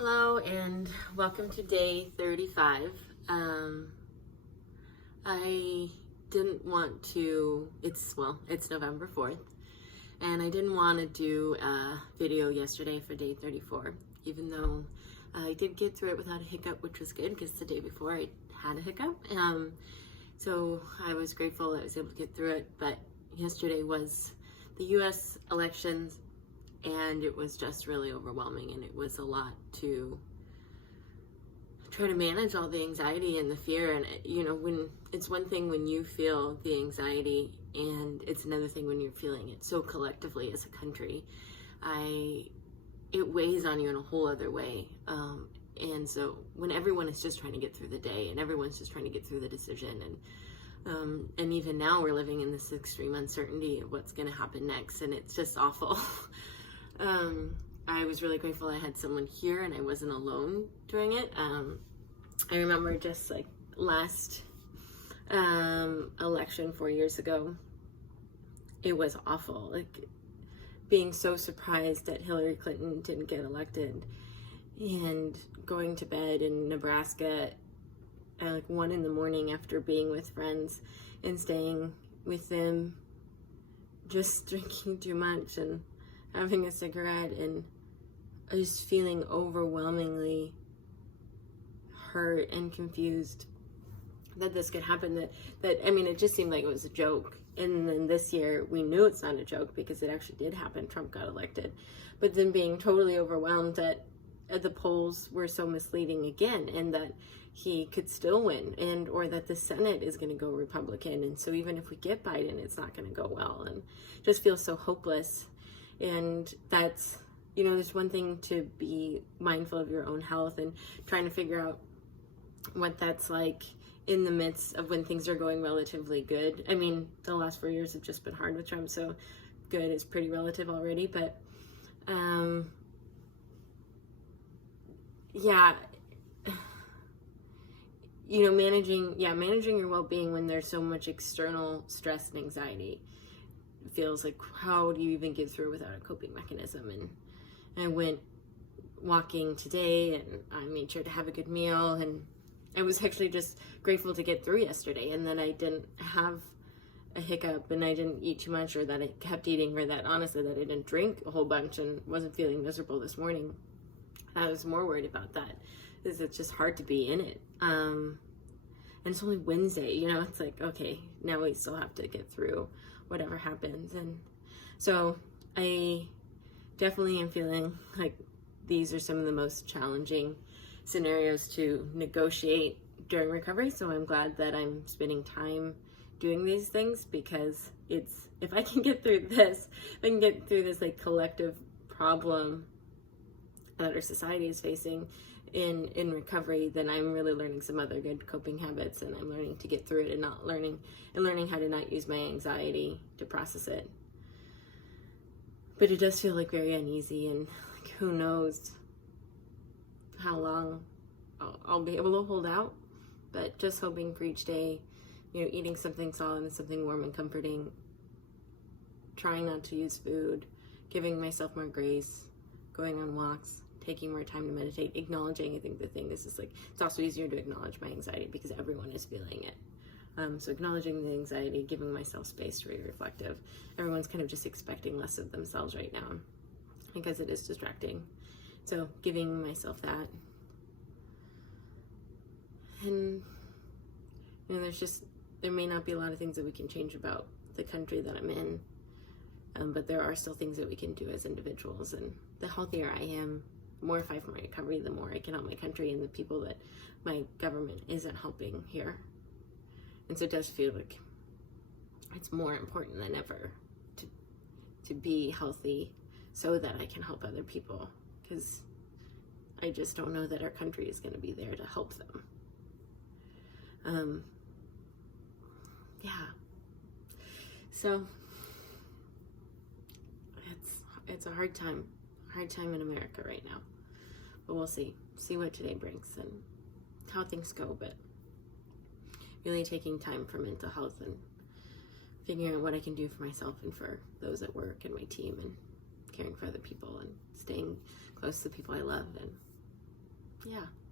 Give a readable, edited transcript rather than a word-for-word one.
Hello and welcome to day 35. I didn't want to, it's November 4th, and I didn't want to do a video yesterday for day 34, even though I did get through it without a hiccup, which was good because the day before I had a hiccup. So I was grateful I was able to get through it, but yesterday was the US elections, and it was just really overwhelming, and it was a lot to try to manage all the anxiety and the fear. And when it's one thing when you feel the anxiety, and it's another thing when you're feeling it so collectively as a country. It weighs on you in a whole other way. And so when everyone is just trying to get through the day, and everyone's just trying to get through the decision, and even now we're living in this extreme uncertainty of what's going to happen next, and it's just awful. I was really grateful I had someone here and I wasn't alone doing it. I remember just like last election 4 years ago, it was awful. Like being so surprised that Hillary Clinton didn't get elected, and going to bed in Nebraska at like 1 a.m. after being with friends and staying with them, just drinking too much and having a cigarette, and just feeling overwhelmingly hurt and confused that this could happen. It just seemed like it was a joke. And then this year we knew it's not a joke because it actually did happen. Trump got elected. But then being totally overwhelmed that the polls were so misleading again, and that he could still win, or that the Senate is going to go Republican. And so even if we get Biden, it's not going to go well, and just feel so hopeless. And that's, there's one thing to be mindful of your own health and trying to figure out what that's like in the midst of when things are going relatively good. I mean, the last 4 years have just been hard with Trump, so good is pretty relative already. But managing your well-being when there's so much external stress and anxiety feels like, how do you even get through without a coping mechanism? And I went walking today, and I made sure to have a good meal, and I was actually just grateful to get through yesterday, and that I didn't have a hiccup, and I didn't eat too much, or that I kept eating, or that honestly that I didn't drink a whole bunch and wasn't feeling miserable this morning. I was more worried about that, because it's just hard to be in it. And it's only Wednesday, it's like, okay, now we still have to get through whatever happens. And so I definitely am feeling like these are some of the most challenging scenarios to negotiate during recovery. So I'm glad that I'm spending time doing these things, because if I can get through this, if I can get through this like collective problem that our society is facing in recovery, then I'm really learning some other good coping habits, and I'm learning to get through it, and learning how to not use my anxiety to process it. But it does feel like very uneasy, and like, who knows how long I'll be able to hold out. But just hoping for each day, eating something solid and something warm and comforting, trying not to use food, giving myself more grace, going on walks, taking more time to meditate, acknowledging. I think the thing is like, it's also easier to acknowledge my anxiety because everyone is feeling it. So acknowledging the anxiety, giving myself space to be reflective. Everyone's kind of just expecting less of themselves right now because it is distracting. So giving myself that. And there may not be a lot of things that we can change about the country that I'm in, but there are still things that we can do as individuals. And the healthier I am, the more I fight for my recovery, the more I can help my country and the people that my government isn't helping here. And so it does feel like it's more important than ever to be healthy so that I can help other people, because I just don't know that our country is going to be there to help them. So it's a hard time in America right now, but we'll see what today brings and how things go. But really taking time for mental health and figuring out what I can do for myself and for those at work and my team, and caring for other people and staying close to the people I love, and Yeah.